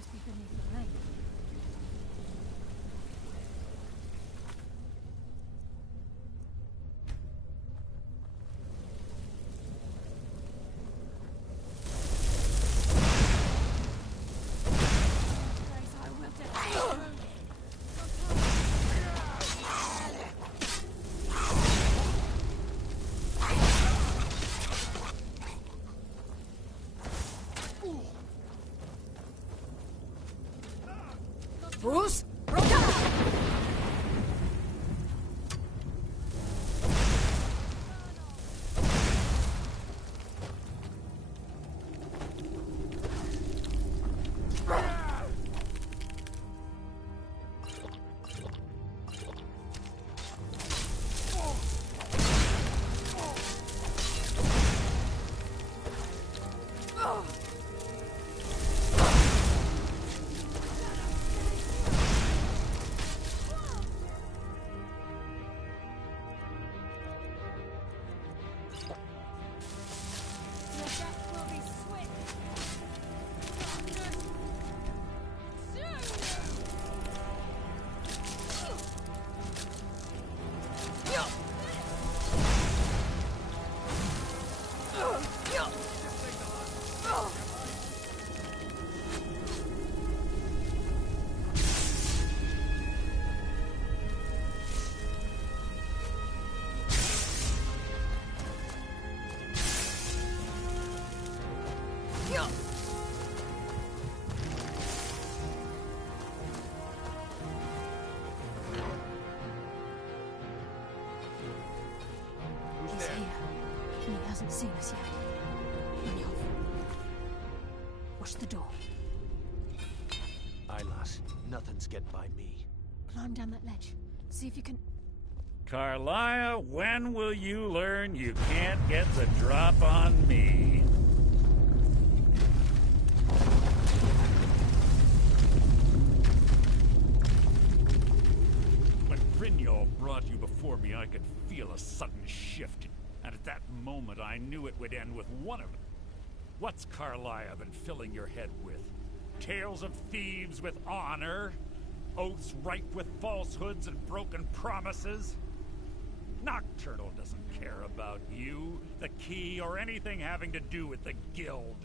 Must be beneath the lake. Bruce? He's here. And he hasn't seen us yet. Brynjolf. Watch the door. Aye, lass. Nothing's get by me. Climb down that ledge. See if you can... Carlia, when will you learn you can't get the drop on me? When Brynjolf brought you before me, I could feel a sudden shift. And at that moment, I knew it would end with one of them. What's Carlia been filling your head with? Tales of thieves with honor? Oaths ripe with falsehoods and broken promises? Nocturnal doesn't care about you, the key, or anything having to do with the guild.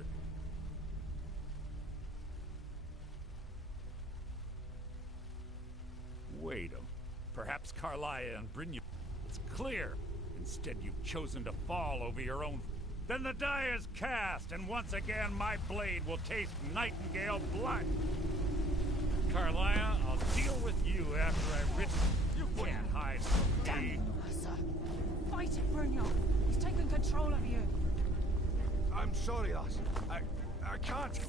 Wait a... Perhaps Carlia and Brynjolf... It's clear. Instead, you've chosen to fall over your own... Then the die is cast, and once again my blade will taste Nightingale blood. Carlia, I'll deal with you after I rid... You can't hide from me. Sir. Fight it, Brynjolf. He's taken control of you. I'm sorry, lass. I can't.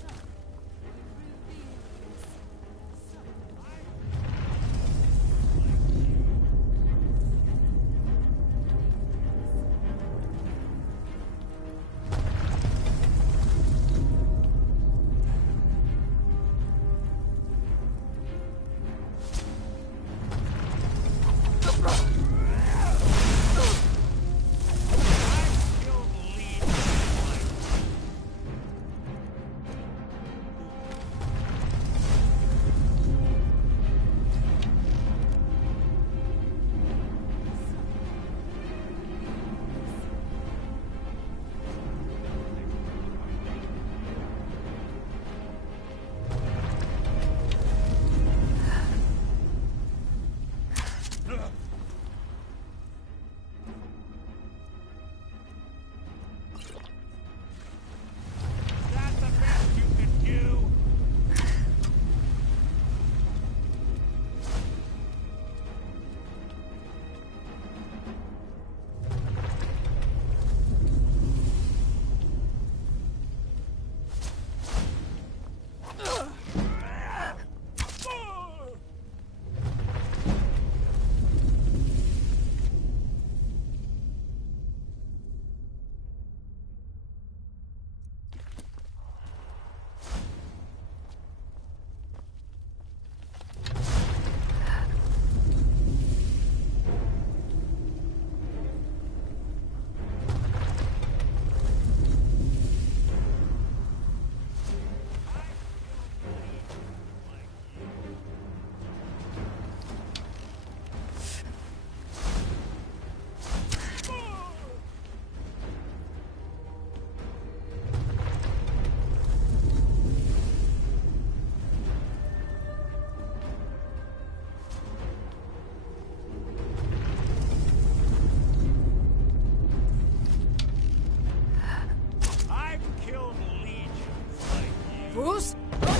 Bruce, go die!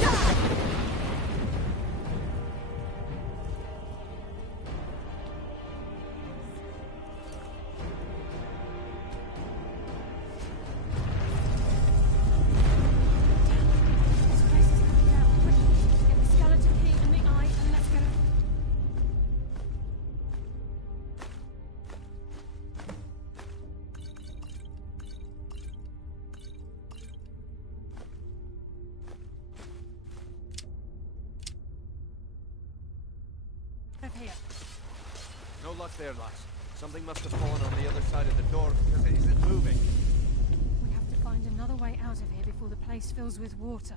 This place is coming down. Quick, get the skeleton key and the eye, and let's go. Over here. No luck there, lass. Something must have fallen on the other side of the door because it isn't moving. We have to find another way out of here before the place fills with water.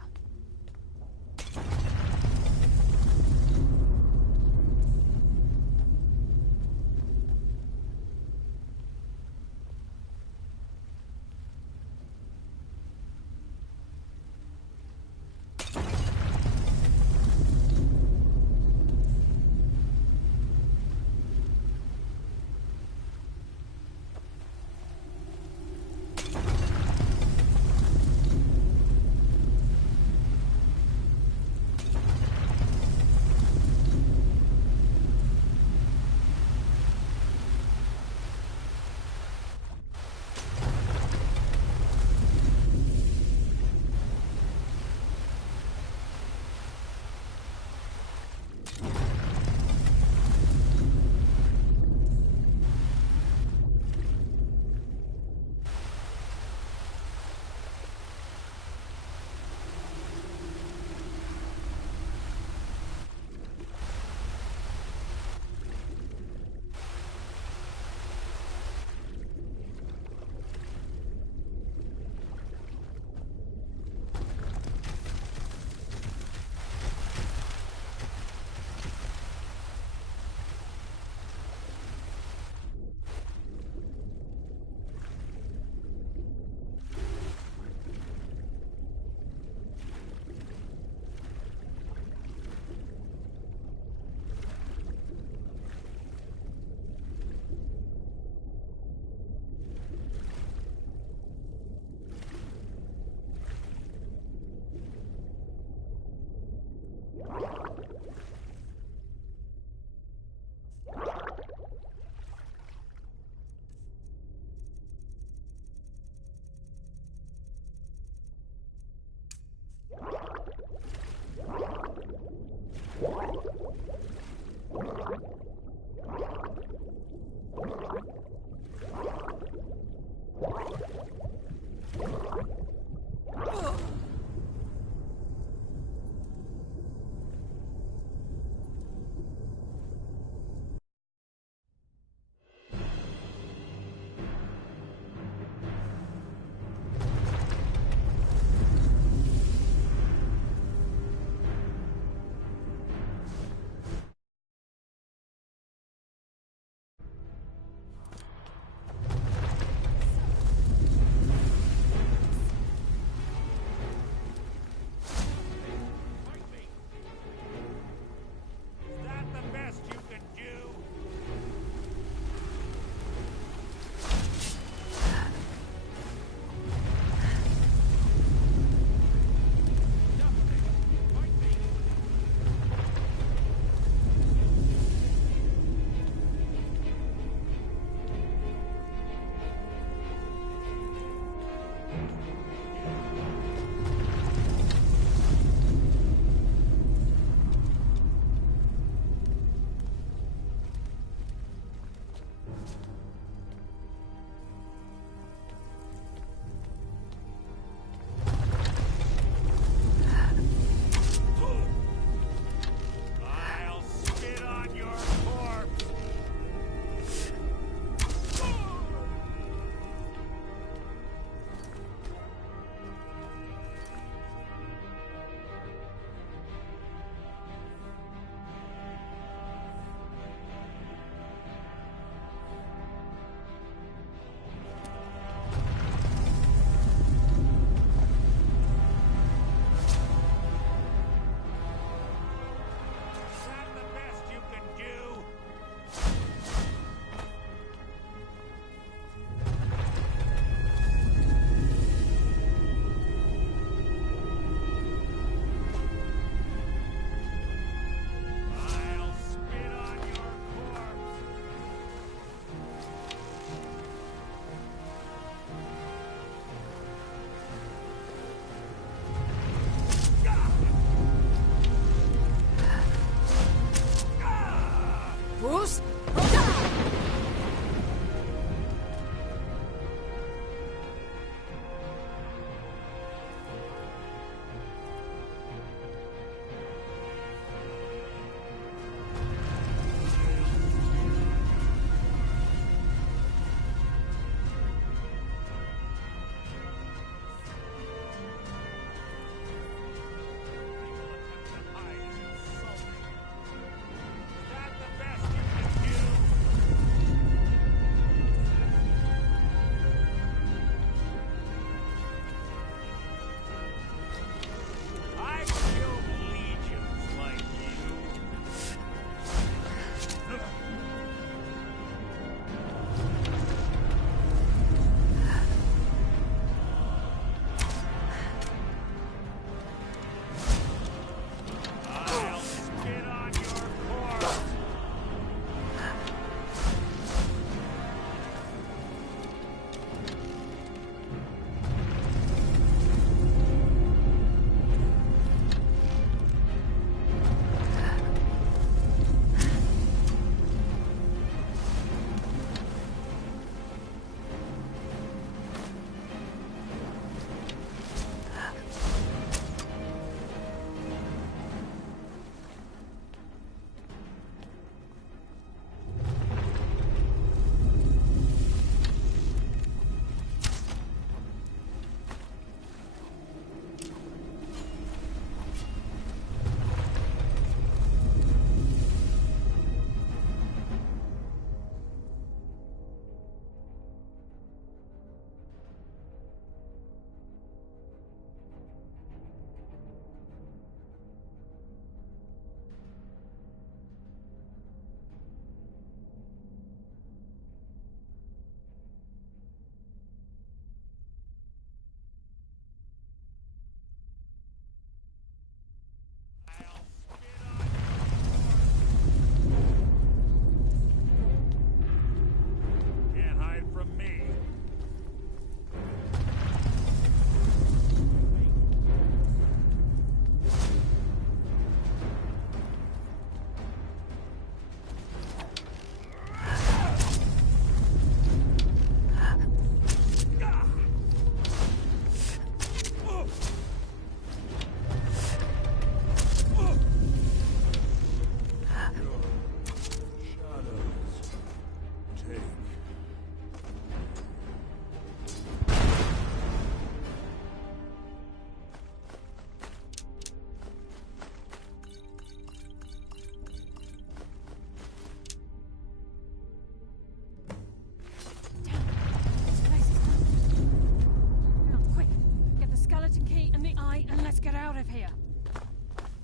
skeleton key and the eye, and let's get out of here.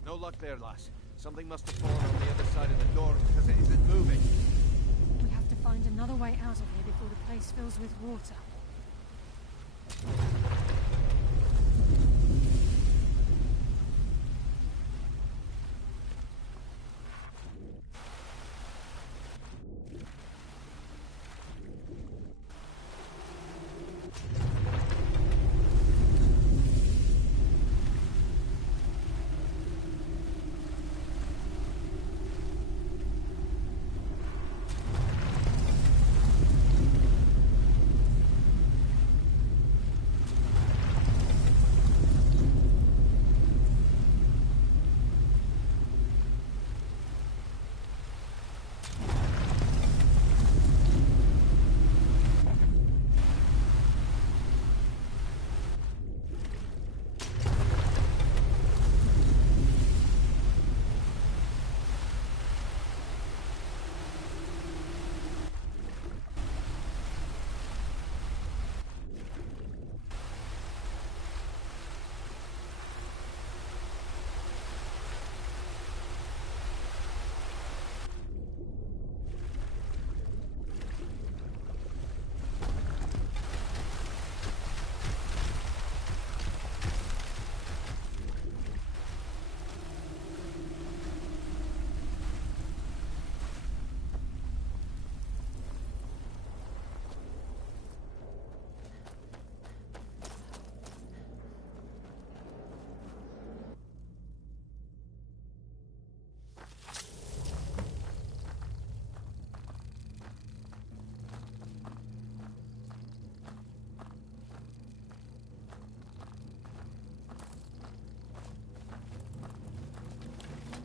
No luck there, lass. Something must have fallen on the other side of the door because it isn't moving. We have to find another way out of here before the place fills with water.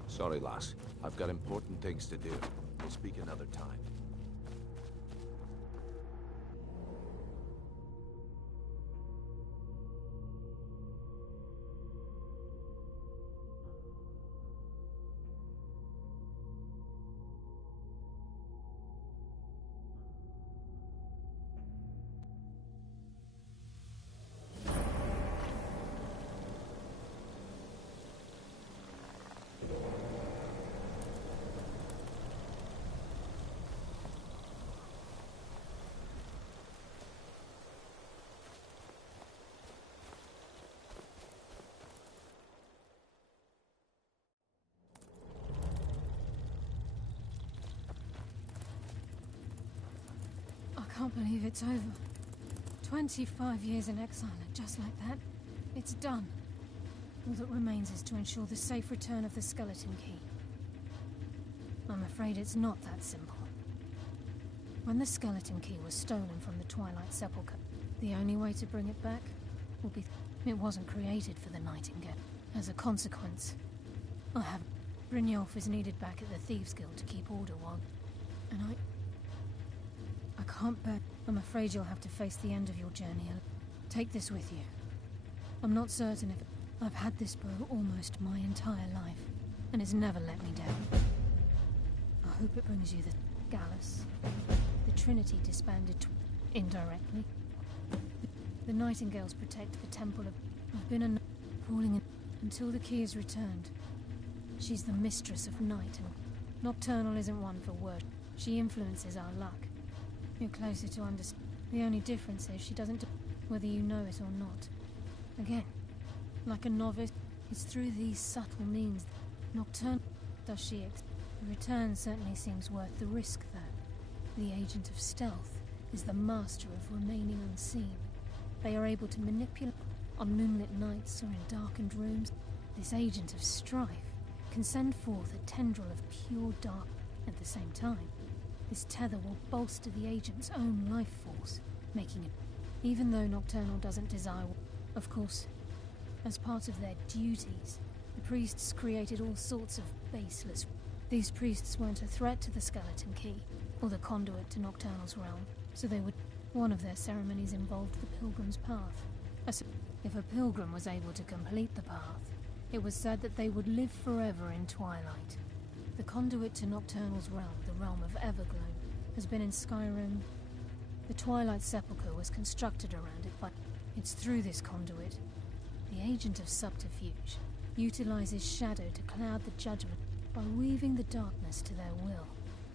Sorry, lass. I've got important things to do. We'll speak another time. I can't believe it's over. 25 years in exile, and just like that, it's done. All that remains is to ensure the safe return of the skeleton key. I'm afraid it's not that simple. When the skeleton key was stolen from the Twilight Sepulchre, the only way to bring it back will be... It wasn't created for the Nightingale. As a consequence, I have... Brynjolf is needed back at the Thieves' Guild to keep order while... And I can't bear... I'm afraid you'll have to face the end of your journey. Take this with you. I'm not certain if... I've had this bow almost my entire life, and it's never let me down. I hope it brings you the... Gallus. The Trinity disbanded indirectly. The Nightingales protect the Temple of... I've been falling in... Until the key is returned. She's the mistress of night, and Nocturnal isn't one for word. She influences our luck. You're closer to understand. The only difference is she doesn't... whether you know it or not. Again, like a novice, it's through these subtle means. Nocturnal... Does she... The return certainly seems worth the risk, though. The agent of stealth is the master of remaining unseen. They are able to manipulate on moonlit nights or in darkened rooms. This agent of strife can send forth a tendril of pure dark. At the same time, this tether will bolster the agent's own life force, making it... Even though Nocturnal doesn't desire... Of course, as part of their duties, the priests created all sorts of baseless... These priests weren't a threat to the skeleton key, or the conduit to Nocturnal's realm, so they would... One of their ceremonies involved the Pilgrim's Path. If a pilgrim was able to complete the path, it was said that they would live forever in twilight. The conduit to Nocturnal's realm, the realm of Everglow, has been in Skyrim. The Twilight Sepulchre was constructed around it, but it's through this conduit The agent of subterfuge utilizes shadow to cloud the judgment by weaving the darkness to their will.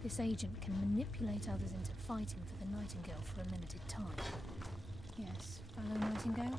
This agent can manipulate others into fighting for the Nightingale for a limited time. Yes, fellow Nightingale?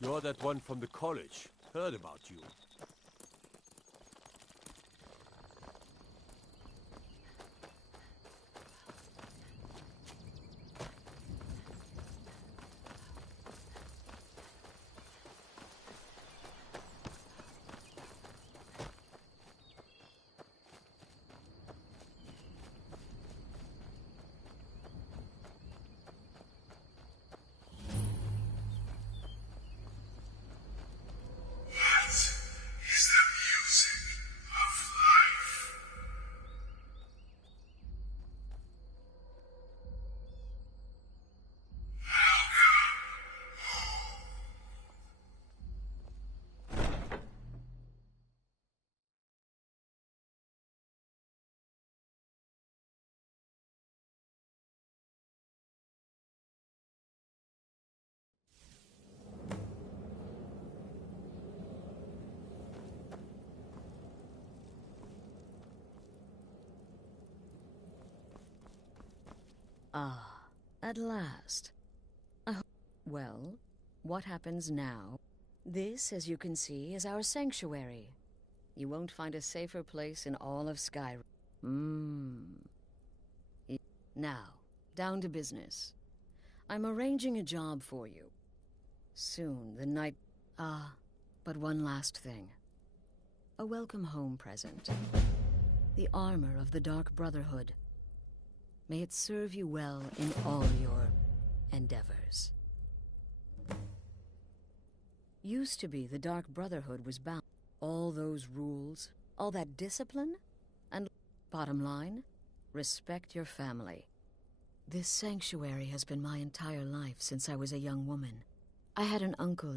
You're that one from the college. Heard about you. Ah, at last. Well, what happens now? This, as you can see, is our sanctuary. You won't find a safer place in all of Skyrim. Now, down to business. I'm arranging a job for you. Soon, the night... but one last thing. A welcome home present. The armor of the Dark Brotherhood. May it serve you well in all your endeavors. Used to be the Dark Brotherhood was bound. All those rules, all that discipline, and bottom line, respect your family. This sanctuary has been my entire life since I was a young woman. I had an uncle.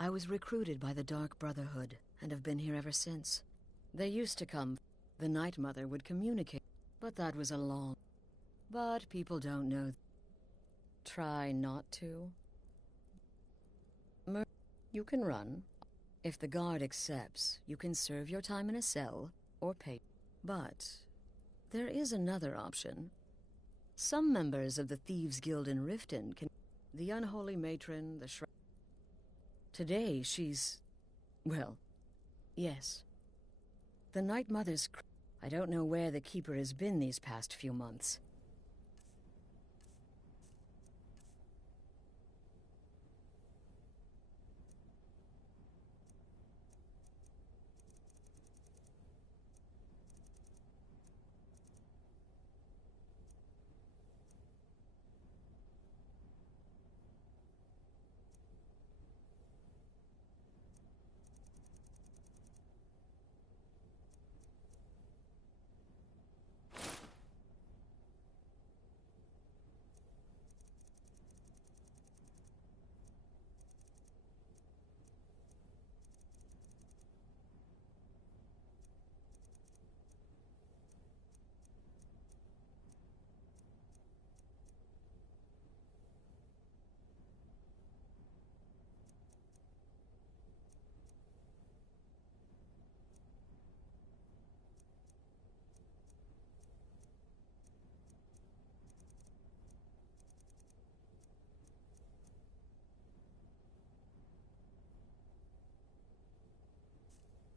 I was recruited by the Dark Brotherhood and have been here ever since. They used to come. The Night Mother would communicate, but that was a long... But people don't know. Try not to. You can run. If the guard accepts, you can serve your time in a cell or pay. But there is another option. Some members of the Thieves' Guild in Riften can... The unholy matron, the shrine... Today she's... Well, yes. The Night Mother's... I don't know where the Keeper has been these past few months.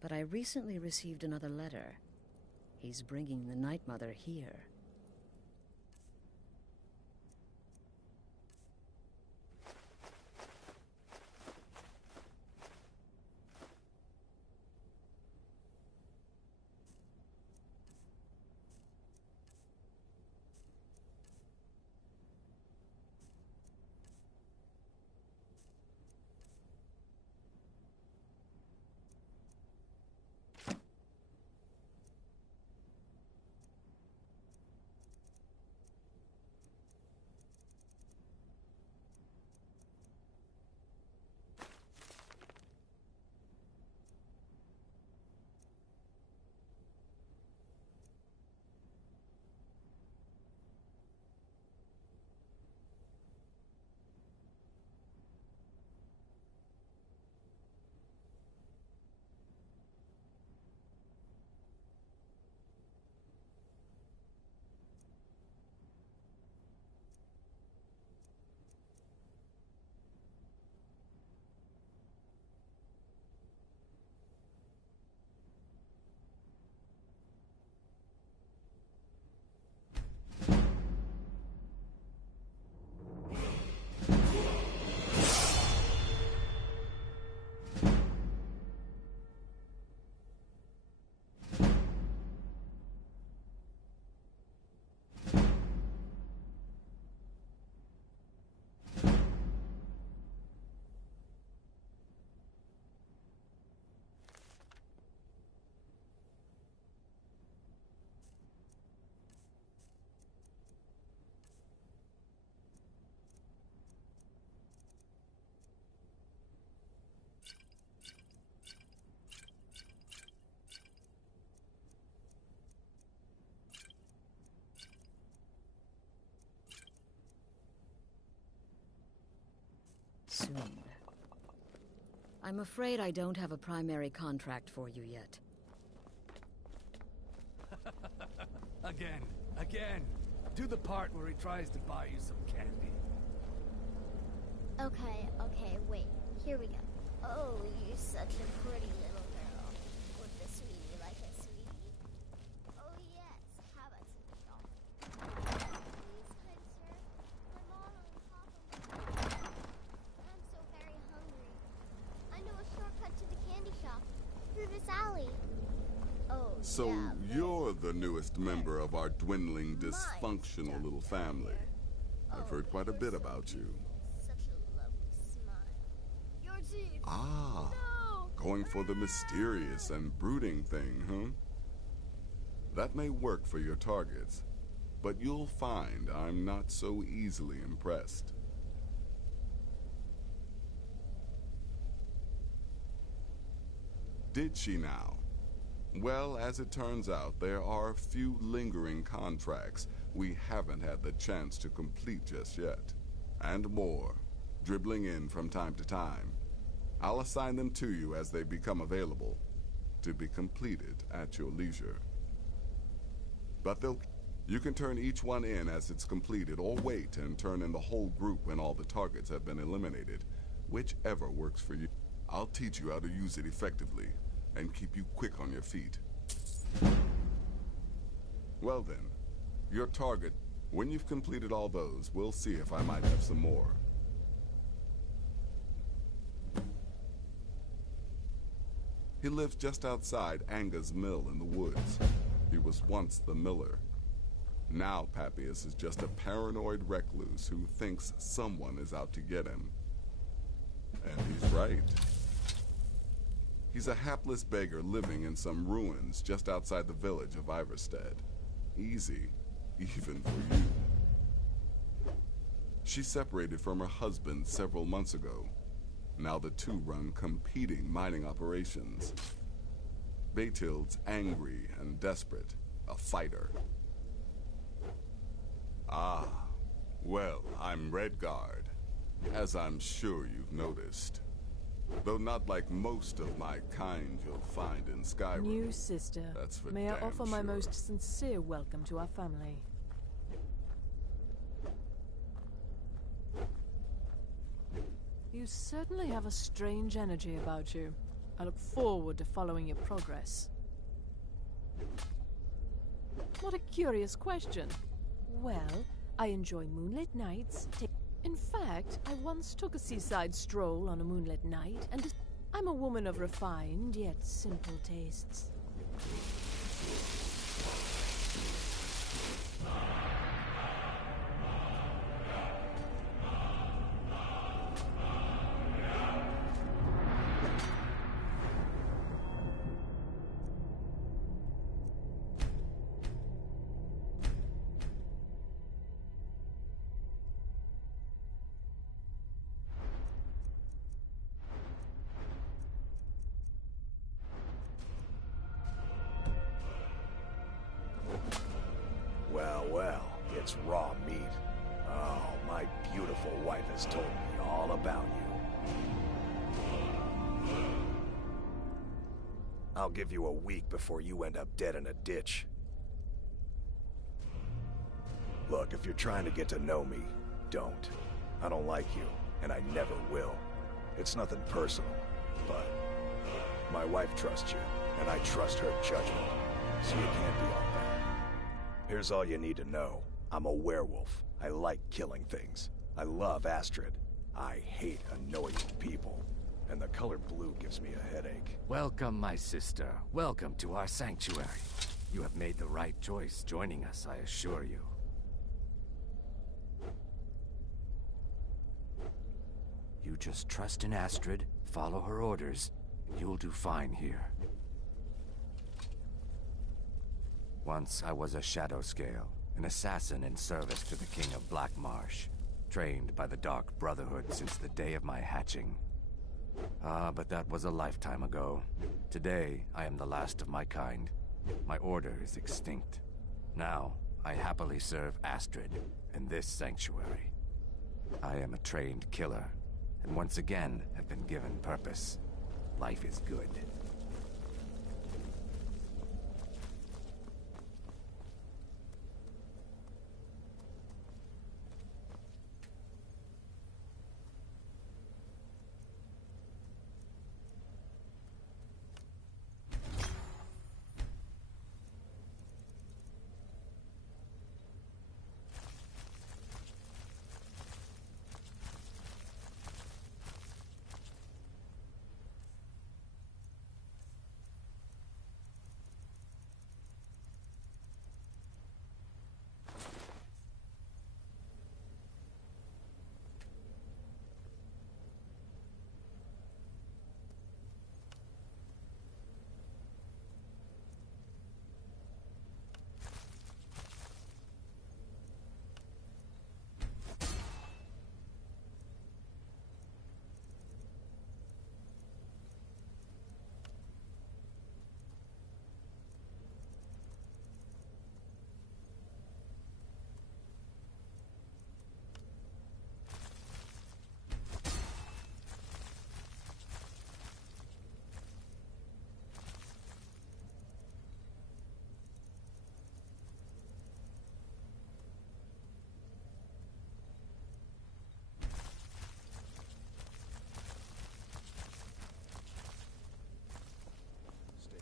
But I recently received another letter. He's bringing the Night Mother here. Soon. I'm afraid I don't have a primary contract for you yet. Again. Do the part where he tries to buy you some candy. Okay, wait. Here we go. Oh, you're such a pretty little girl. With the sweetie like a sweetie. Oh, yes. How about some chocolate? Please, kind sir. My mom and Papa. I'm so very hungry. I know a shortcut to the candy shop. Through this alley. Oh, so yeah, you're the newest member of our dwindling, dysfunctional little family. I've heard quite a bit about you. Such a lovely smile. Your teeth. Ah, No. going for the mysterious and brooding thing, huh? That may work for your targets, but you'll find I'm not so easily impressed. Did she now? Well, as it turns out, there are a few lingering contracts we haven't had the chance to complete just yet. And more, dribbling in from time to time. I'll assign them to you as they become available, to be completed at your leisure. But you can turn each one in as it's completed, or wait and turn in the whole group when all the targets have been eliminated. Whichever works for you. I'll teach you how to use it effectively, and keep you quick on your feet. Well then, your target. When you've completed all those, we'll see if I might have some more. He lives just outside Anga's mill in the woods. He was once the miller. Now Papias is just a paranoid recluse who thinks someone is out to get him. And he's right. He's a hapless beggar living in some ruins just outside the village of Iverstead. Easy, even for you. She separated from her husband several months ago. Now the two run competing mining operations. Bathild's angry and desperate, a fighter. Ah, well, I'm Redguard, as I'm sure you've noticed. Though not like most of my kind you'll find in Skyrim. New sister, That's for may I damn offer my sure. most sincere welcome to our family. You certainly have a strange energy about you. I look forward to following your progress. What a curious question. Well, I enjoy moonlit nights. In fact, I once took a seaside stroll on a moonlit night, and I'm a woman of refined yet simple tastes. Well, it's raw meat. Oh, my beautiful wife has told me all about you. I'll give you a week before you end up dead in a ditch. Look, if you're trying to get to know me, don't. I don't like you, and I never will. It's nothing personal, but my wife trusts you, and I trust her judgment, so you can't be all bad. Here's all you need to know. I'm a werewolf. I like killing things. I love Astrid. I hate annoying people. And the color blue gives me a headache. Welcome, my sister. Welcome to our sanctuary. You have made the right choice joining us, I assure you. You just trust in Astrid, follow her orders, and you'll do fine here. Once I was a Shadow Scale, an assassin in service to the King of Black Marsh, trained by the Dark Brotherhood since the day of my hatching. But that was a lifetime ago. Today, I am the last of my kind. My order is extinct. Now, I happily serve Astrid in this sanctuary. I am a trained killer, and once again have been given purpose. Life is good.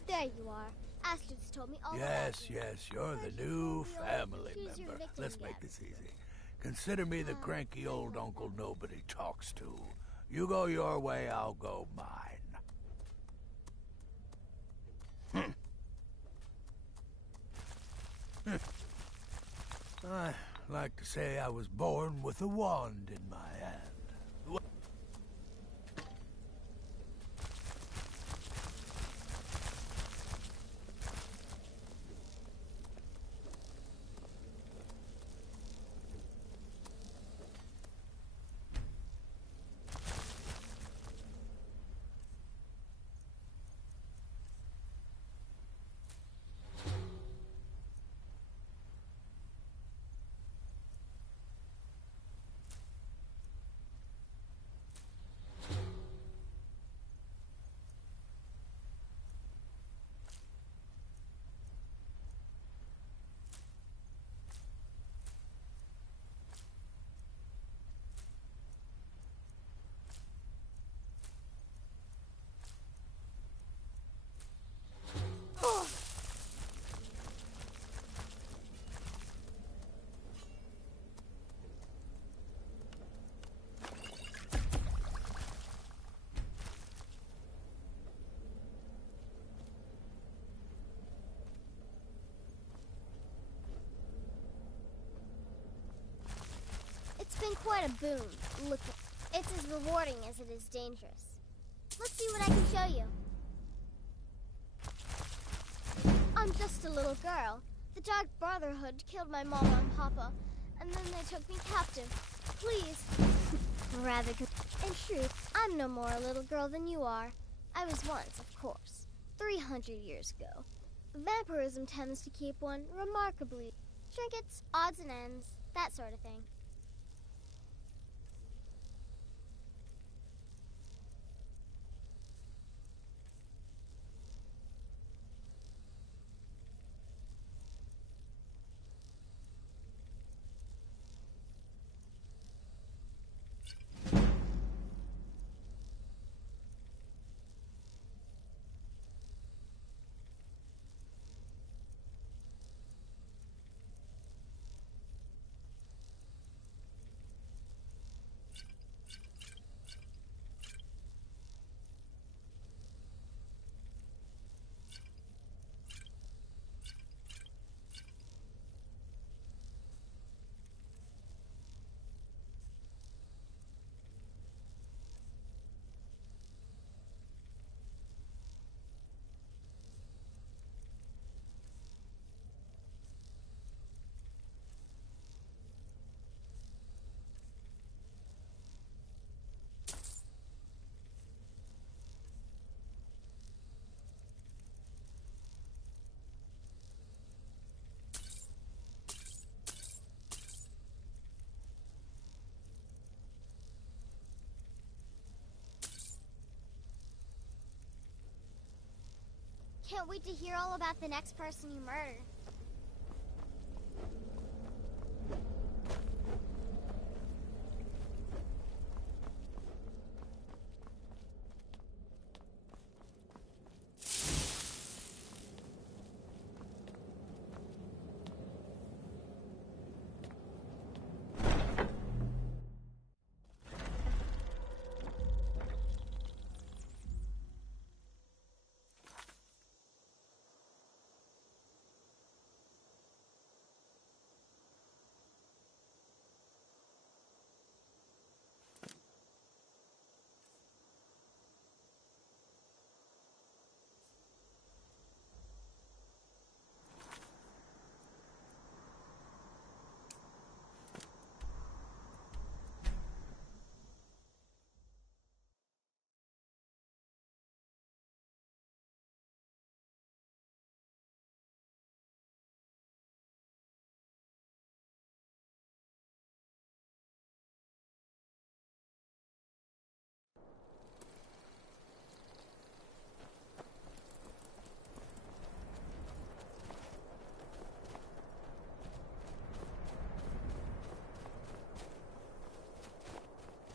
There you are. Astrid's told me all about Yes, you. yes, you're But the you new won't be able to family choose your member. victim Let's yet. make this easy. Consider me the cranky old uncle nobody talks to. You go your way, I'll go mine. I like to say I was born with a wand in my hand. quite a boon. Look, it's as rewarding as it is dangerous. Let's see what I can show you. I'm just a little girl. The Dark Brotherhood killed my mama and papa, and then they took me captive. Please. Rather good. In truth, I'm no more a little girl than you are. I was once, of course, 300 years ago. Vampirism tends to keep one remarkably. Trinkets, odds and ends, that sort of thing. Can't wait to hear all about the next person you murder.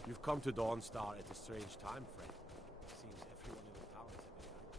You've come to Dawnstar at a strange time, friend. Seems everyone in the town is having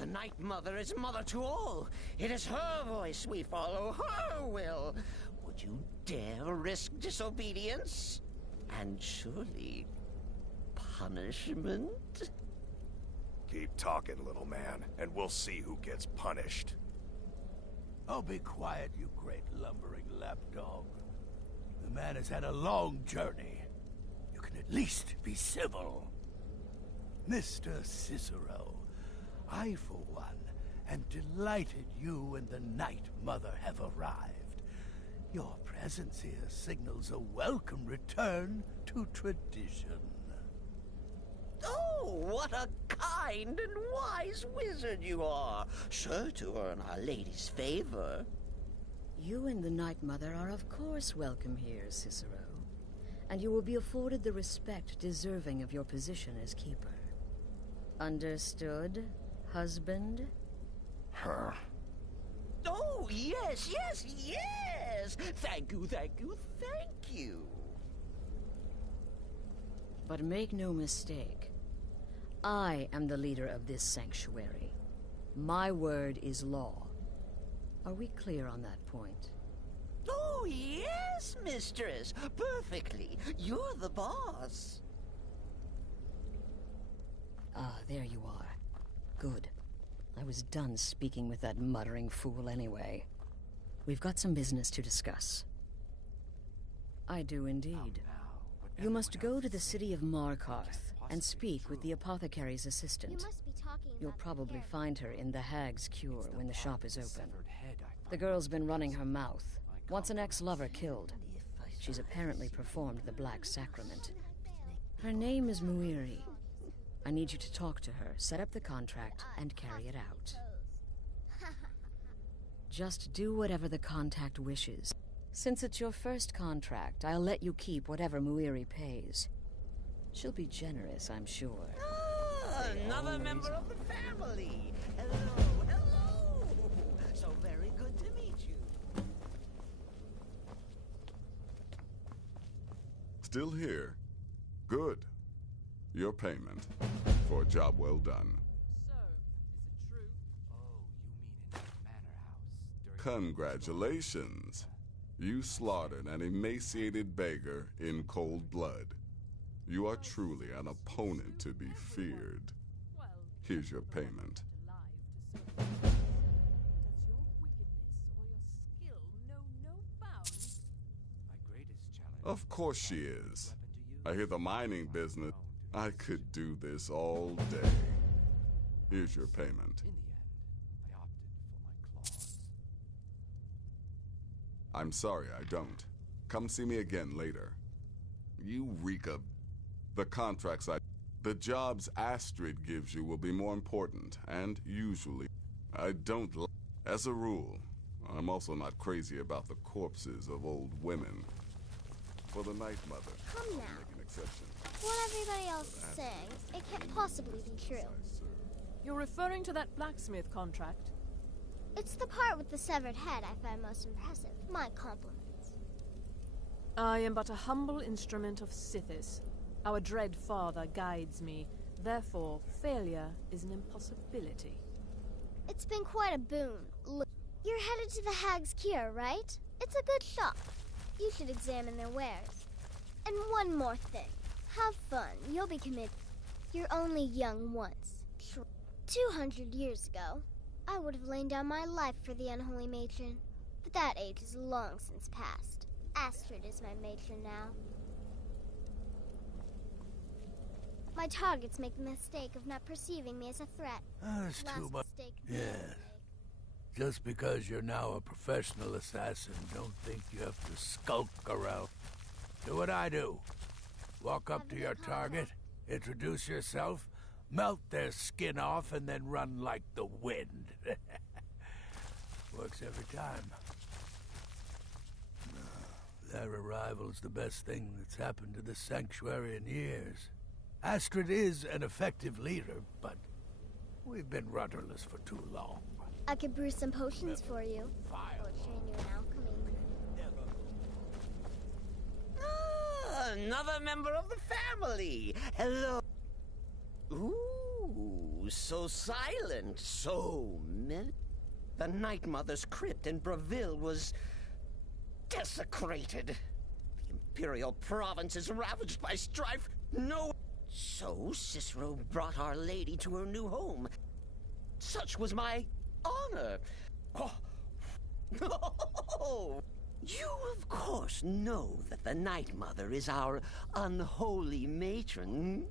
The Night Mother is mother to all. It is her voice we follow, her will. Would you dare risk disobedience? And surely punishment? Keep talking, little man, and we'll see who gets punished. Oh, be quiet, you great lumbering lapdog. The man has had a long journey. You can at least be civil. Mr. Cicero, I, for one, am delighted you and the Night Mother have arrived. Your presence here signals a welcome return to tradition. Oh, what a kind and wise wizard you are! Sure to earn Our Lady's favor. You and the Night Mother are of course welcome here, Cicero. And you will be afforded the respect deserving of your position as keeper. Understood, husband? Her. Oh, yes, yes, yes! Thank you, thank you, thank you! But make no mistake. I am the leader of this sanctuary. My word is law. Are we clear on that point? Oh, yes, mistress! Perfectly! You're the boss! Ah, there you are. Good. I was done speaking with that muttering fool anyway. We've got some business to discuss. I do indeed. You must go to the city of Markarth and speak with the apothecary's assistant. You must be talking You'll about the probably hair. find her in the Hag's Cure when the shop is open. The girl's been running her mouth. Wants an ex-lover killed. She's apparently performed the Black Sacrament. Her name is Muiri. I need you to talk to her, set up the contract, and carry it out. Just do whatever the contact wishes. Since it's your first contract, I'll let you keep whatever Muiri pays. She'll be generous, I'm sure. Ah, another member of the family! Hello, hello! So very good to meet you. Still here? Good. Your payment for a job well done. So, is it true? Oh, you mean in that manor house during... Congratulations. You slaughtered an emaciated beggar in cold blood. You are truly an opponent to be feared. Well, Here's your payment. alive to serve. Does your wickedness or your skill know no bounds? My greatest challenge. Of course she is. I hear the mining business. I could do this all day. Here's your payment. In the end, I opted for my claws. I'm sorry, I don't. Come see me again later. You reek of... The contracts The jobs Astrid gives you will be more important, and usually... I don't As a rule, I'm also not crazy about the corpses of old women. For the Night Mother, Come I'll now. make an exception. What everybody else is saying, it can't possibly be true. You're referring to that blacksmith contract? It's the part with the severed head I find most impressive. My compliments. I am but a humble instrument of Sithis. Our dread father guides me. Therefore, failure is an impossibility. It's been quite a boon. Look, you're headed to the Hag's Cure, right? It's a good shop. You should examine their wares. And one more thing. Have fun. You'll be committed. You're only young once. 200 years ago, I would have lain down my life for the unholy matron. But that age is long since past. Astrid is my matron now. My targets make the mistake of not perceiving me as a threat. That's Last too much. mistake. Yes. Just because you're now a professional assassin, don't think you have to skulk around. Do what I do. Walk up to your target, introduce yourself, melt their skin off, and then run like the wind. Works every time. Their arrival's the best thing that's happened to the sanctuary in years. Astrid is an effective leader, but we've been rudderless for too long. I could brew some potions for you. Or train you in alchemy. Ah, another member of the family. Hello. Ooh, so silent, so The Night Mother's crypt in Breville was desecrated. The Imperial province is ravaged by strife. No. So Cicero brought Our Lady to her new home. Such was my honor. Oh. No! You, of course, know that the Night Mother is our unholy matron.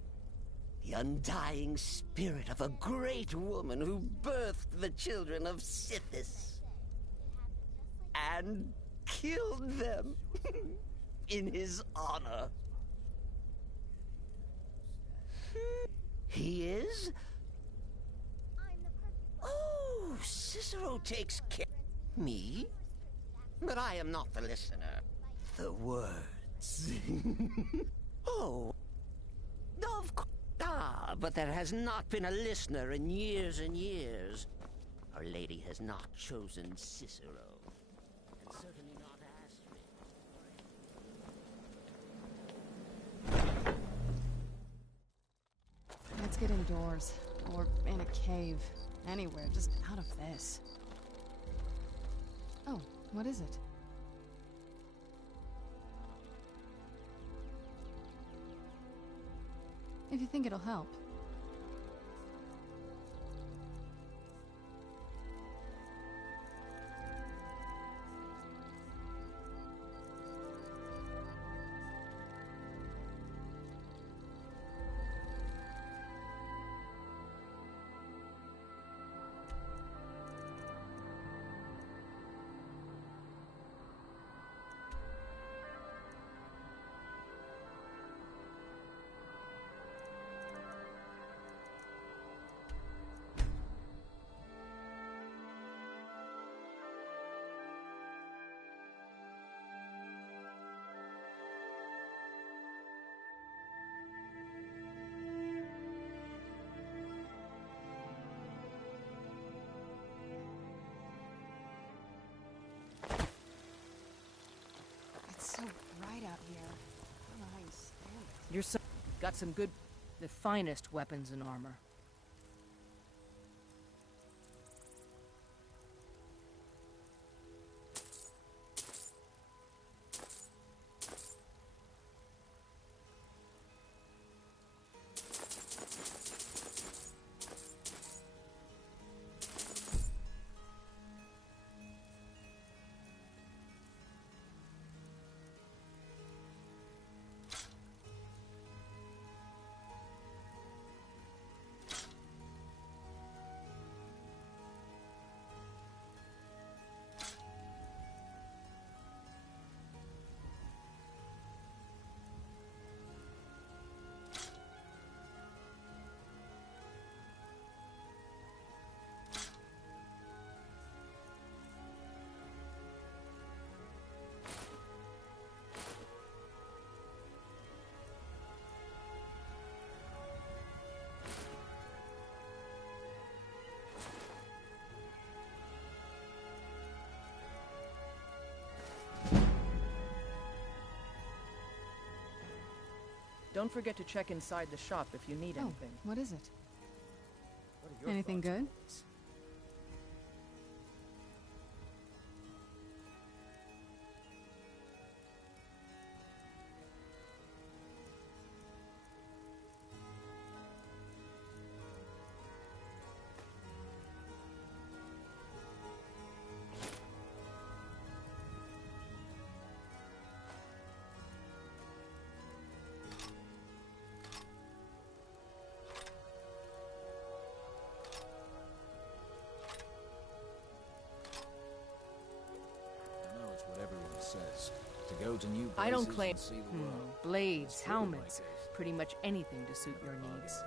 The undying spirit of a great woman who birthed the children of Sithis. And killed them in his honor. He is? Oh, Cicero takes care of me? But I am not the listener. The words. Oh. Of course. Ah, but there has not been a listener in years and years. Our Lady has not chosen Cicero. And certainly not Astrid. Let's get indoors. Or in a cave. Anywhere, just out of this. Oh, what is it? If you think it'll help. It's so bright out here. I don't know how you stand it. Your son got some good, the finest weapons and armor. Don't forget to check inside the shop if you need anything. What is it? What are your Anything thoughts on good? this? Says to go to new I don't places claim and see the world. blades, It's really helmets, like it. pretty much anything to suit your needs.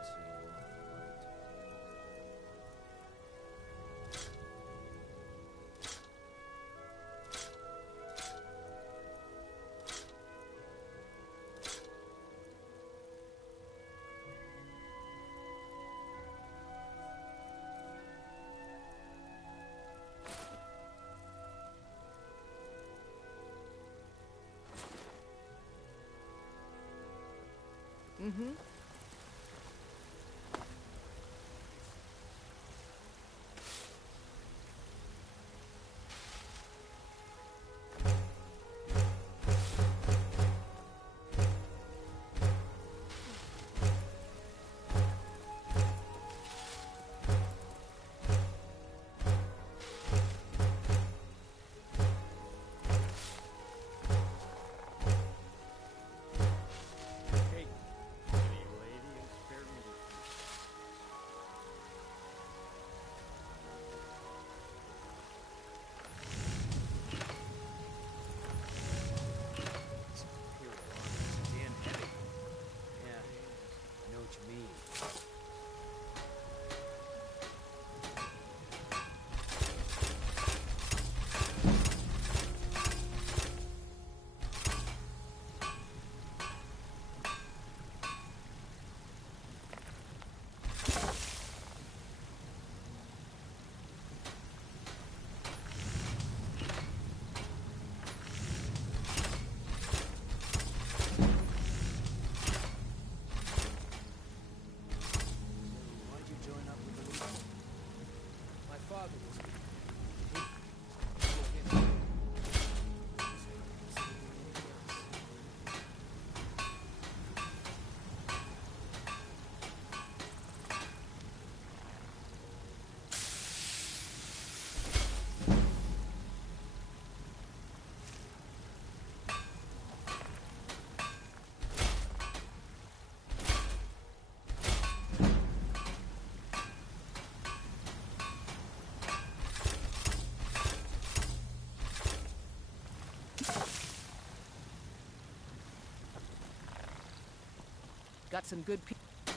Got some good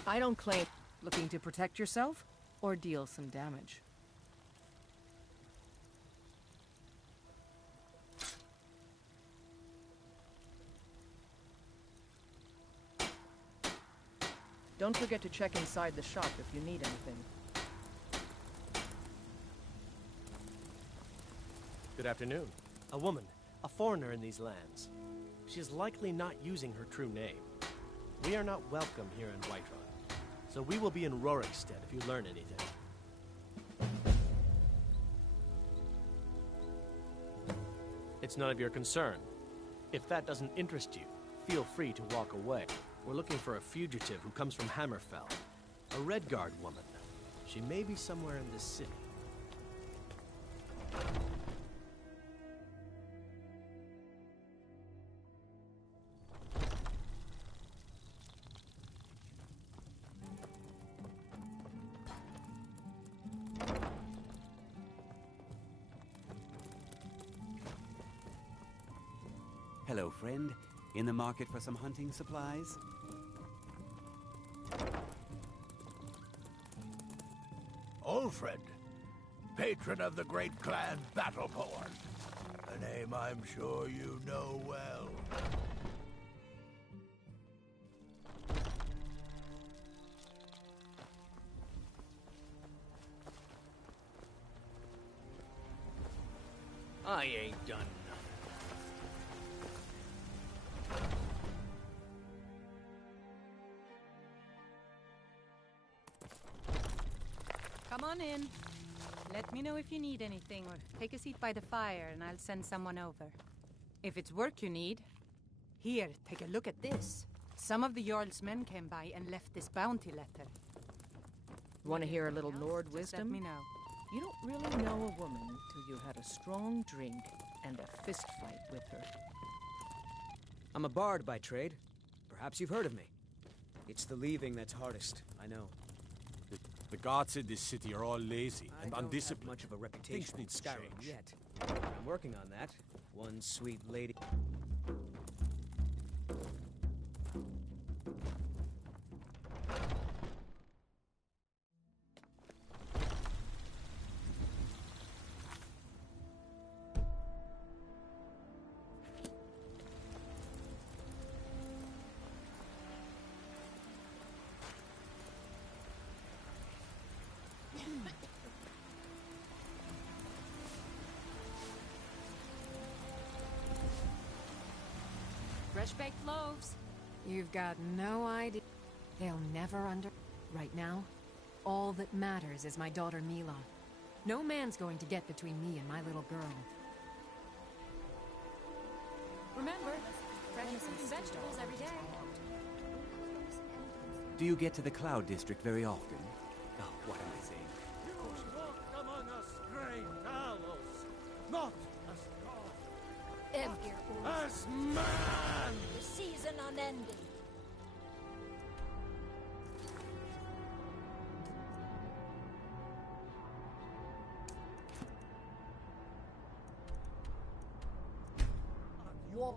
I don't claim looking to protect yourself or deal some damage. Don't forget to check inside the shop if you need anything. Good afternoon. A woman, a foreigner in these lands. She is likely not using her true name. We are not welcome here in Whiterun, so we will be in Rorikstead if you learn anything. It's none of your concern. If that doesn't interest you, feel free to walk away. We're looking for a fugitive who comes from Hammerfell. A Redguard woman. She may be somewhere in this city. Hello, friend. In the market for some hunting supplies? Ulfred, patron of the great clan Battleborn. A name I'm sure you know well. I ain't done nothing. Come on in. Let me know if you need anything, or take a seat by the fire and I'll send someone over. If it's work you need, here, take a look at this. Some of the Jarl's men came by and left this bounty letter. Want to hear a little Lord Just wisdom? let me know. You don't really know a woman till you had a strong drink and a fist fight with her. I'm a bard by trade. Perhaps you've heard of me. It's the leaving that's hardest, I know. The guards in this city are all lazy and I don't undisciplined. have much of a reputation Things in need to Skyrim change. yet. I'm working on that. One sweet lady... Fresh baked loaves. You've got no idea. They'll never Right now, all that matters is my daughter Mila. No man's going to get between me and my little girl. Remember, fresh fruit and vegetables every day. Do you get to the Cloud District very often? Oh, what am I saying? You walk among us, great owls, not as God, as man! The season unending. What?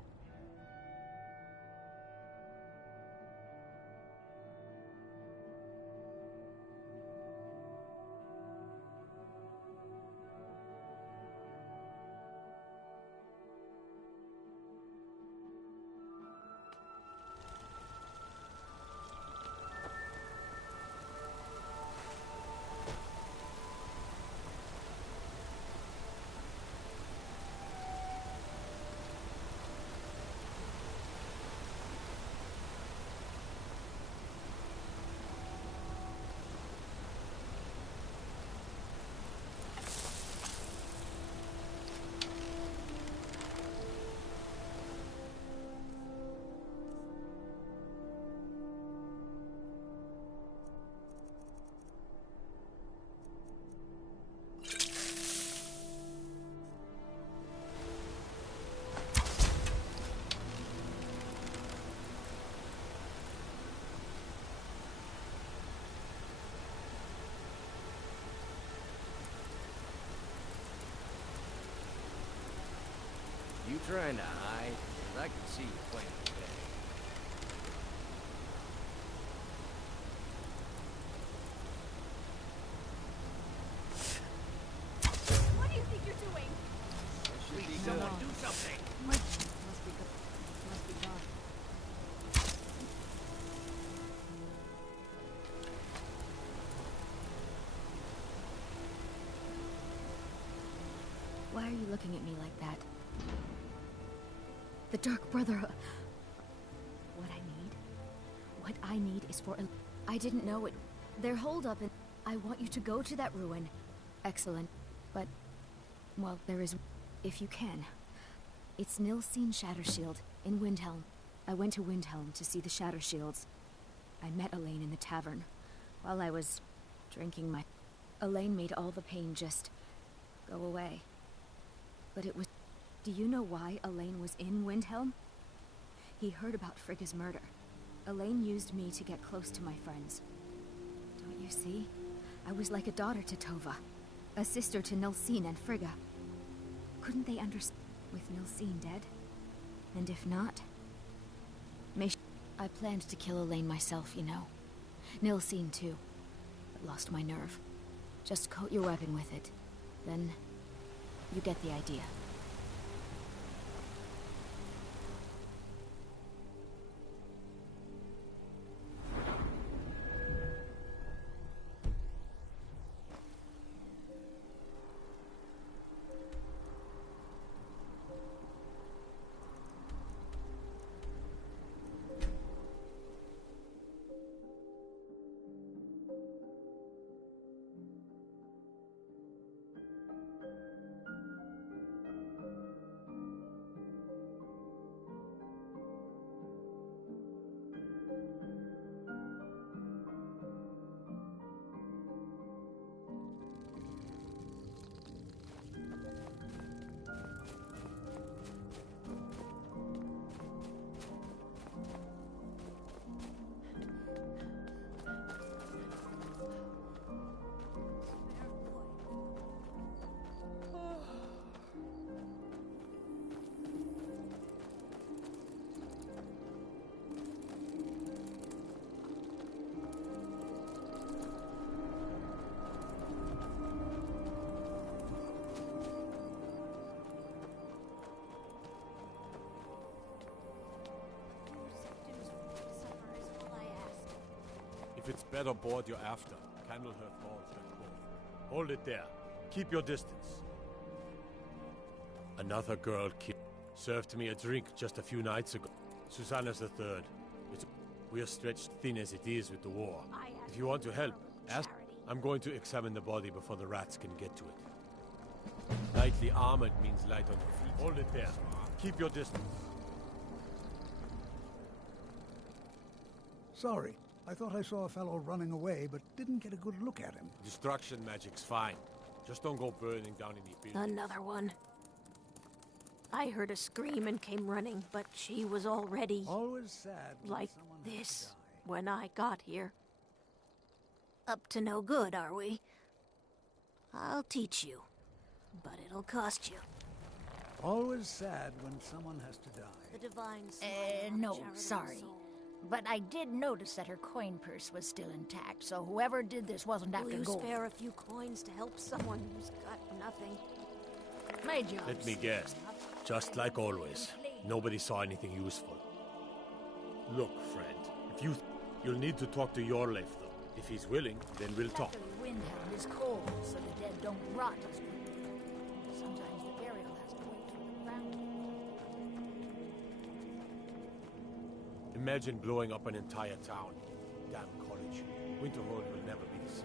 You trying to hide? 'Cause I can see you playing today. do something! Must be good. Must be gone. Why are you looking at me like that? The Dark Brotherhood. What I need is for I didn't know it. They're holed up and I want you to go to that ruin. Excellent. But, well, there is... If you can. It's Nilsine Shattershield in Windhelm. I went to Windhelm to see the Shattershields. I met Elaine in the tavern while I was drinking my... Elaine made all the pain just go away. But it was... Do you know why Elaine was in Windhelm? He heard about Frigga's murder. Elaine used me to get close to my friends. Don't you see? I was like a daughter to Tova, a sister to Nilsine and Frigga. Couldn't they understand with Nilsine dead? And if not, I planned to kill Elaine myself, you know. Nilsine too, but lost my nerve. Just coat your weapon with it. Then, you get the idea. If it's better board you're after, Candlehearth Hall's got both. Hold it there. Keep your distance. Another girl served me a drink just a few nights ago. Susanna's the third. We're stretched thin as it is with the war. If you want to help, ask. I'm going to examine the body before the rats can get to it. Lightly armored means light on your feet. Hold it there. Keep your distance. Sorry. I thought I saw a fellow running away, but didn't get a good look at him. Destruction magic's fine. Just don't go burning down any buildings. Another one. I heard a scream and came running, but she was already... Always sad like this when I got here. Up to no good, are we? I'll teach you, but it'll cost you. Always sad when someone has to die. The divine no, sorry. But I did notice that her coin purse was still intact, so whoever did this wasn't after Will you gold. spare a few coins to help someone who's got nothing? My job. Let me guess. Just like always, nobody saw anything useful. Look, friend, you'll need to talk to Yorleif, though. If he's willing, then we'll talk. Luckily, Windhelm is cold, so the dead don't rot as quickly. Sometimes the burial has to wait for the ground. Imagine blowing up an entire town. Damn college. Winterhold will never be the same.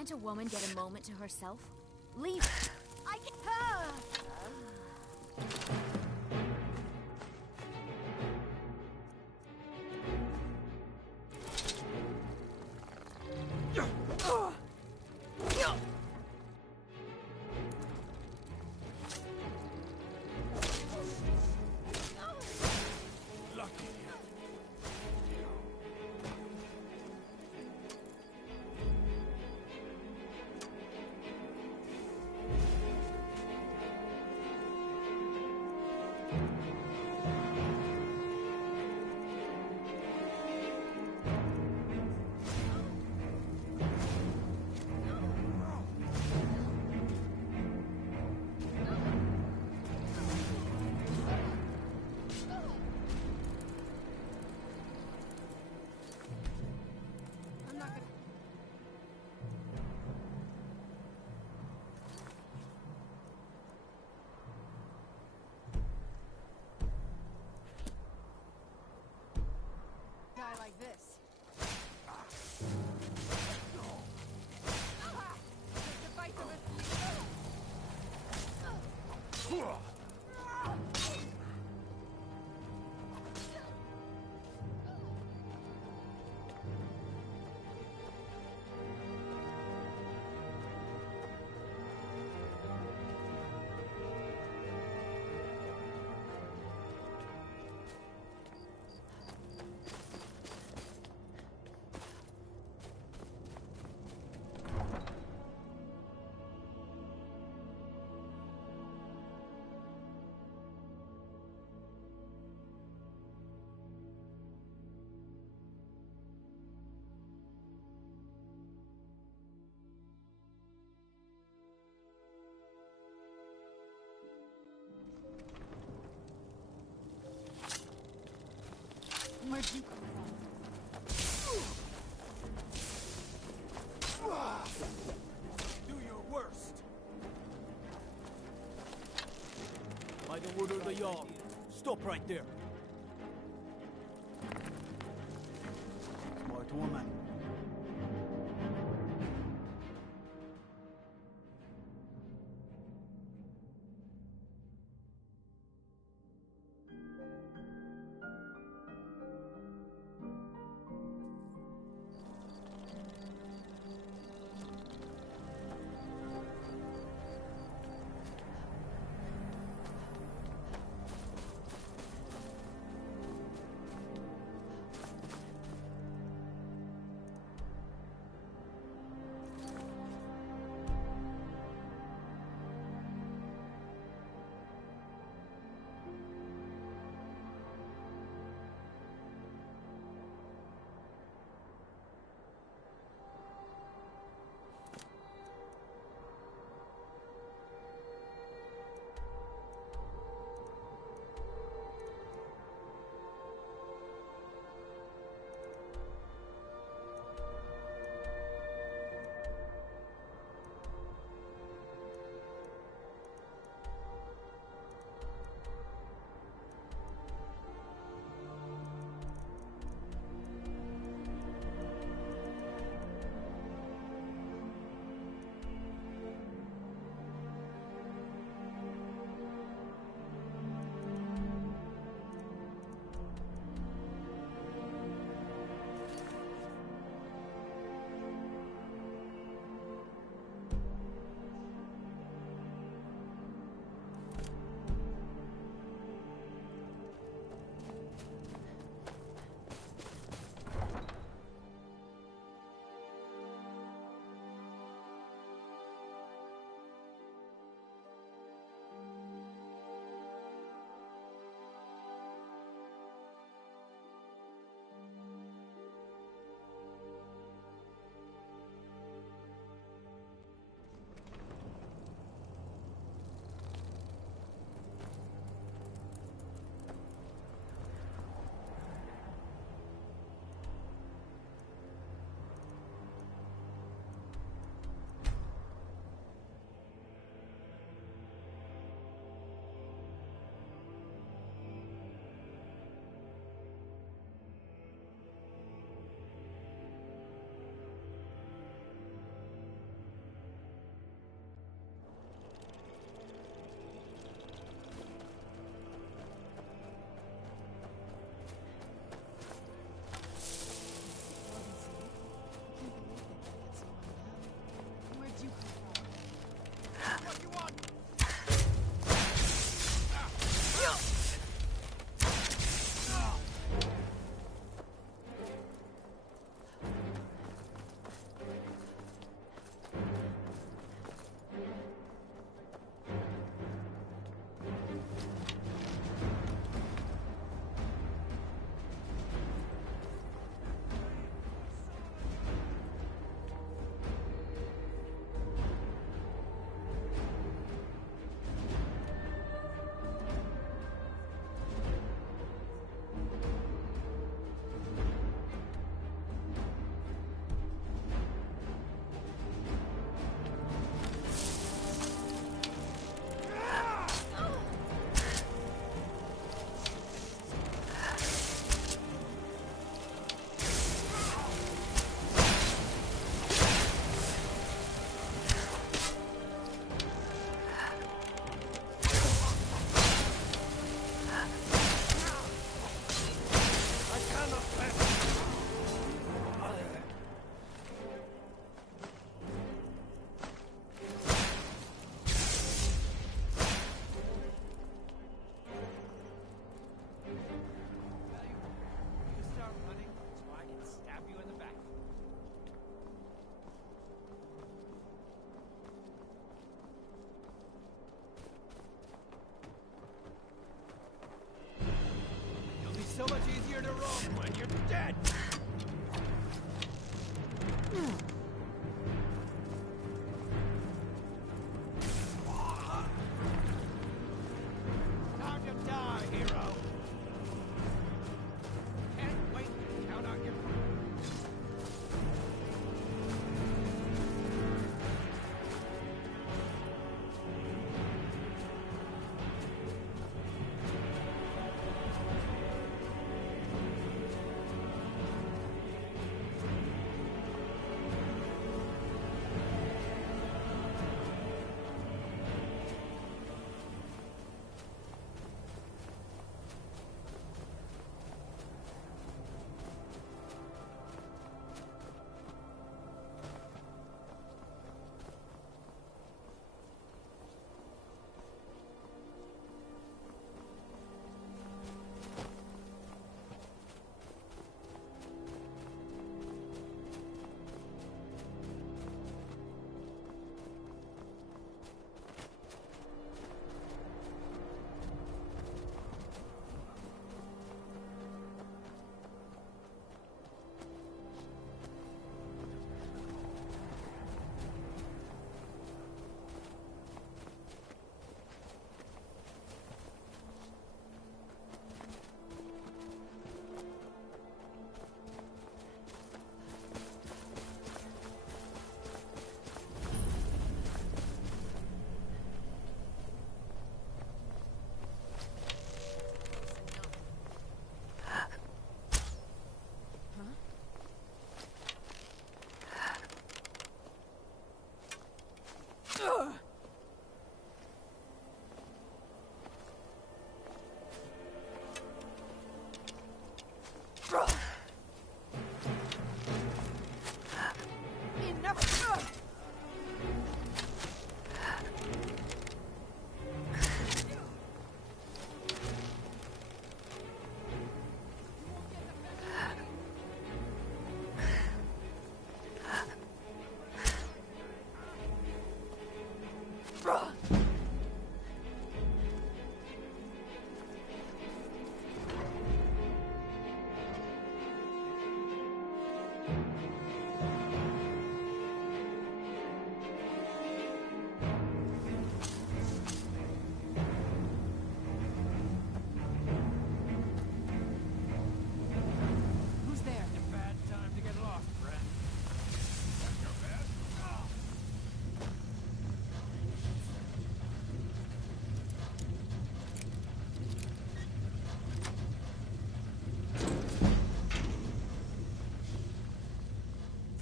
Can't a woman get a moment to herself? Leave. I can. Like this. Where'd you come from? Do your worst. By the word of the Jarl, stop right there. Smart woman.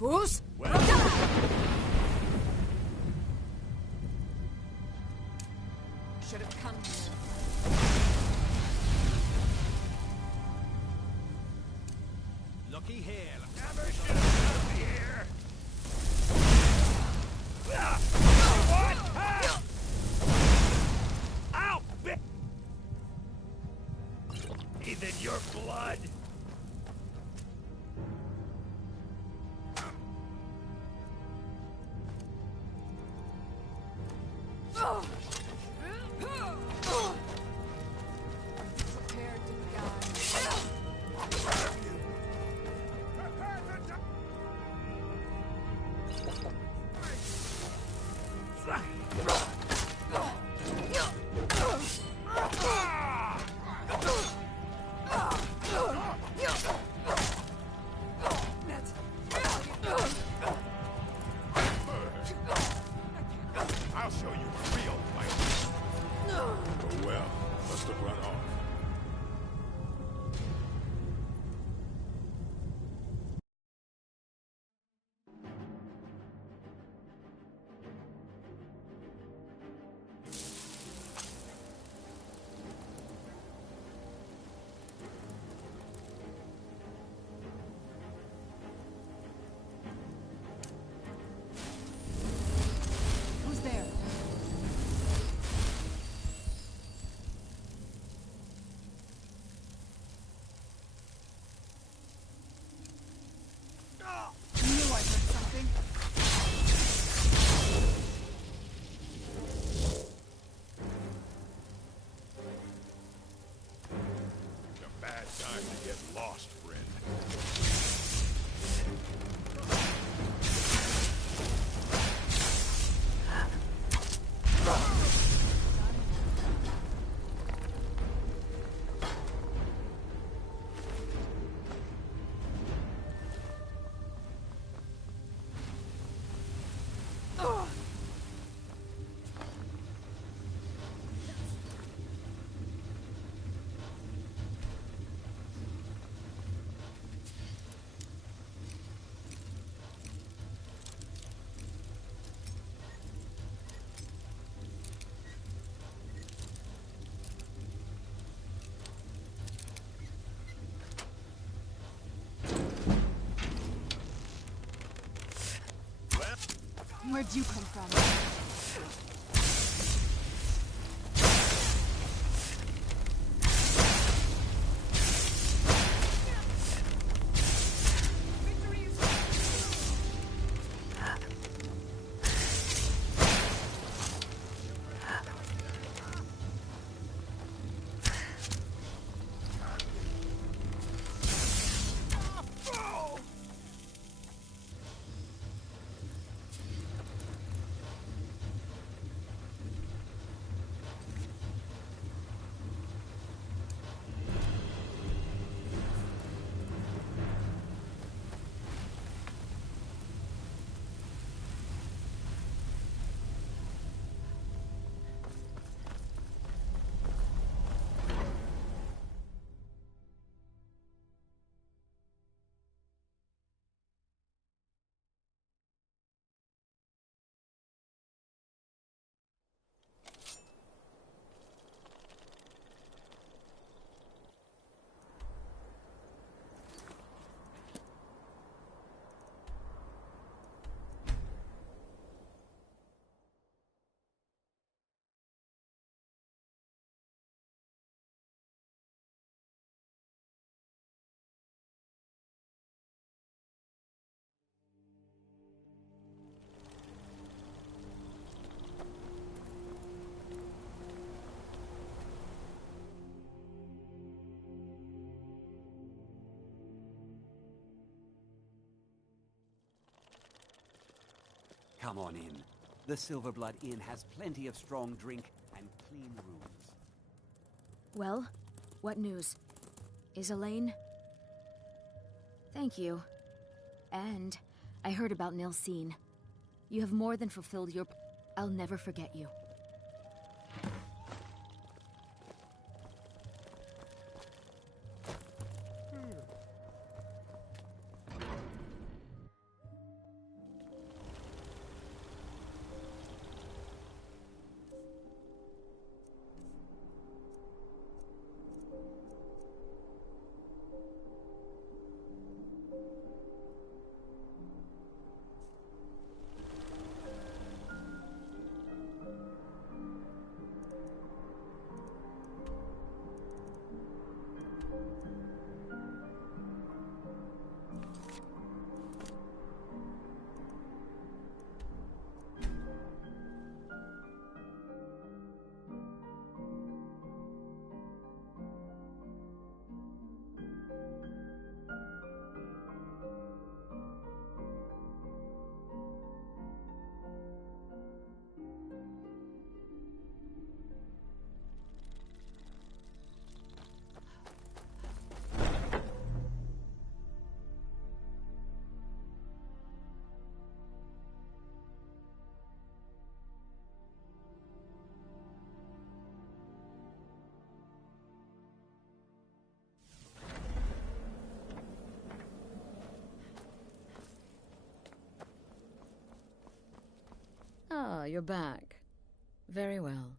Who's? Should have come here. Looky here. Never should have come here. What? Ow! Bathe in your blood. Prepared to die. I'll show you a real fight. Oh well, must have run off. Who's there? Knew I heard something. A bad time to get lost, friend. Where'd you come from? Come on in. The Silverblood Inn has plenty of strong drink and clean rooms. Well, what news? Is Elaine? Thank you. And I heard about Nilsine. You have more than fulfilled your... I'll never forget you. you're back. Very well.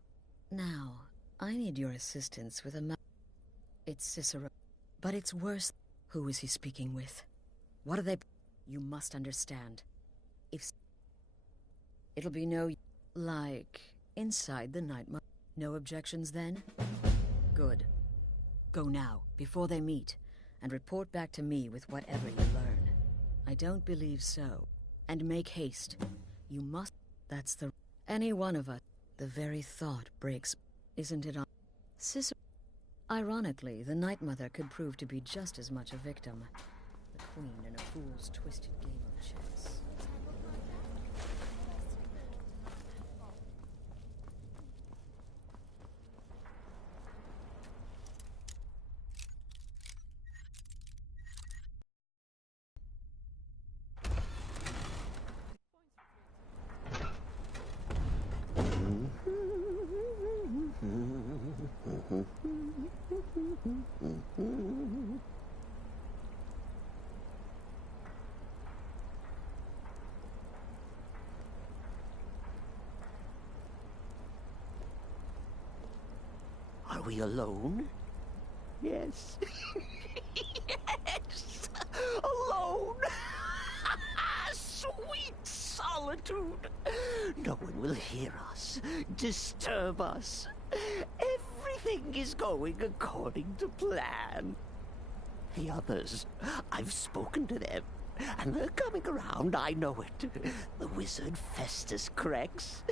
Now, I need your assistance with a It's Cicero. But it's worse. Who is he speaking with? What are they... You must understand. If... It'll be no... Like, inside the night... No objections then? Good. Go now, before they meet, and report back to me with whatever you learn. I don't believe so. And make haste. You must... That's the... Any one of us. The very thought breaks... Isn't it on... Cicero... Ironically, the Night Mother could prove to be just as much a victim. The queen in a fool's twisted game of chess. Are we alone? Yes. Yes! Alone! Sweet solitude! No one will hear us, disturb us. Everything is going according to plan. The others, I've spoken to them, and they're coming around, I know it. The wizard Festus Crex.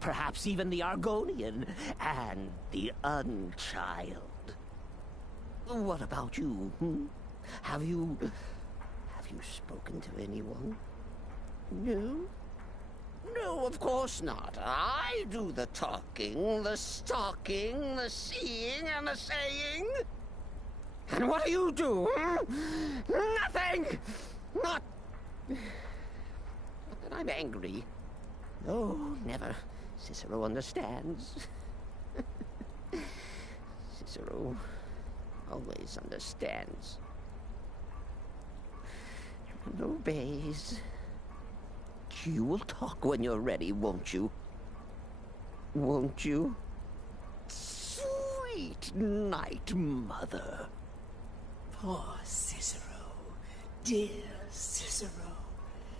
Perhaps even the Argonian, and the Unchild. What about you, Have you spoken to anyone? No? No, of course not. I do the talking, the stalking, the seeing, and the saying. And what do you do? Nothing! Not that I'm angry. No, never. Cicero understands. Cicero always understands. And obeys. You will talk when you're ready, won't you? Won't you? Sweet Night Mother. Poor Cicero. Dear Cicero.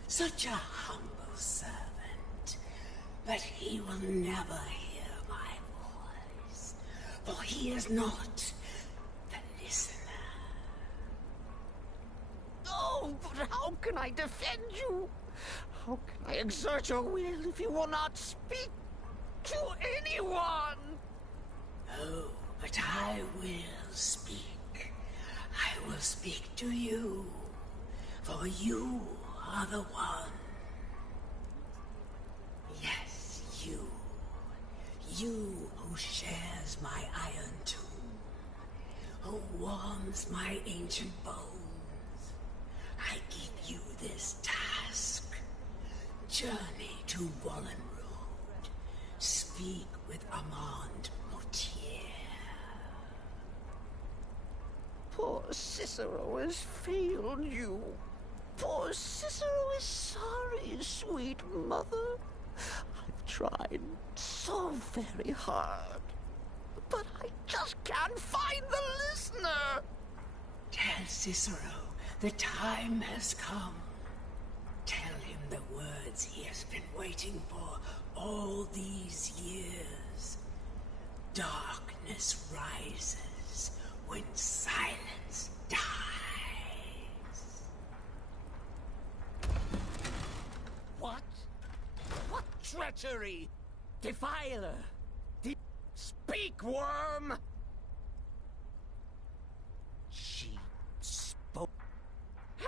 Such a humble servant. But he will never hear my voice. For he is not the listener. Oh, but how can I defend you? How can I exert your will if you will not speak to anyone? Oh, but I will speak. I will speak to you. For you are the one. Yes, you. You who shares my iron tomb. Who warms my ancient bones. I give you this task. Journey to Wallen Road. Speak with Armand Moutier. Poor Cicero has failed you. Poor Cicero is sorry, sweet mother. I've tried so very hard, but I just can't find the listener. Tell Cicero the time has come. Tell him the words he has been waiting for all these years. Darkness rises when silence dies. What? What treachery? Defiler! Speak, worm! She spoke.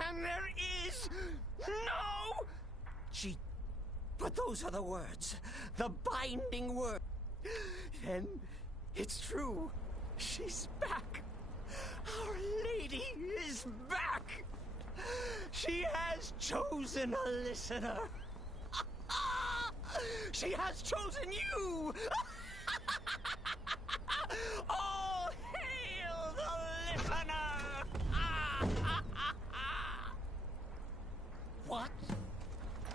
And there is no... But those are the words. The binding words. Then it's true. She's back. Our Lady is back. She has chosen a listener. She has chosen you. All hail the listener. What?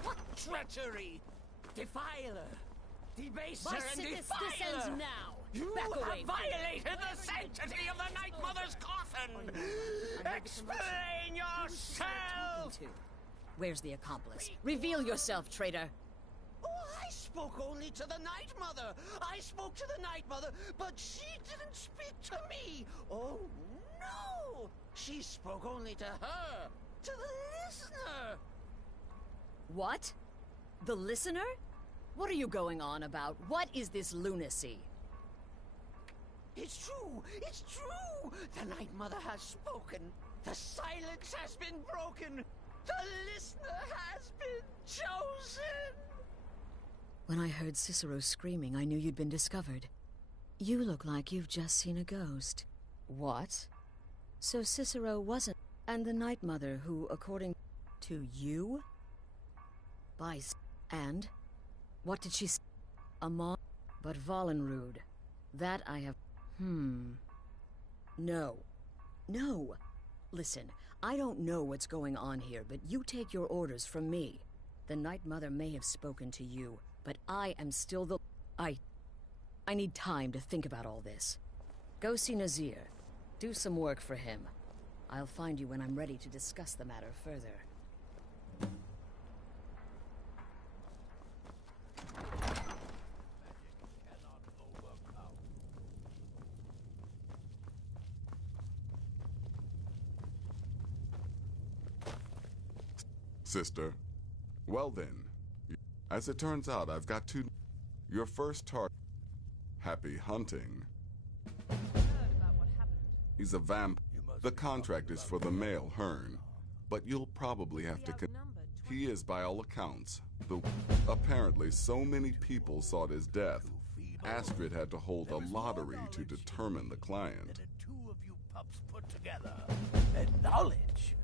What treachery? Defiler! Debaser By and Sickness, defiler! this ends now! You Back have away. violated the sanctity of the Night Mother's coffin! Explain yourself! Where's the accomplice? Reveal yourself, traitor! Oh, I spoke only to the Night Mother! I spoke to the Night Mother, but she didn't speak to me! Oh, no! She spoke only to her! To the listener! What? The listener? What are you going on about? What is this lunacy? It's true! It's true! The Night Mother has spoken! The silence has been broken! The listener has been chosen! When I heard Cicero screaming, I knew you'd been discovered. You look like you've just seen a ghost. What? So Cicero wasn't... And the Night Mother, who, according to you... And? What did she say? Amon... But Vollenrude. That I have... No. No! Listen, I don't know what's going on here, but you take your orders from me. The Night Mother may have spoken to you, but I am still the... I need time to think about all this. Go see Nazir. Do some work for him. I'll find you when I'm ready to discuss the matter further. Sister. Well then, as it turns out, I've got two... Your first target... Happy hunting. He's a vamp. The contract is for the male Hearn, but you'll probably have to... He is, by all accounts, the... Apparently, so many people sought his death. Astrid had to hold a lottery to determine the client. Two of you pups put together, and knowledge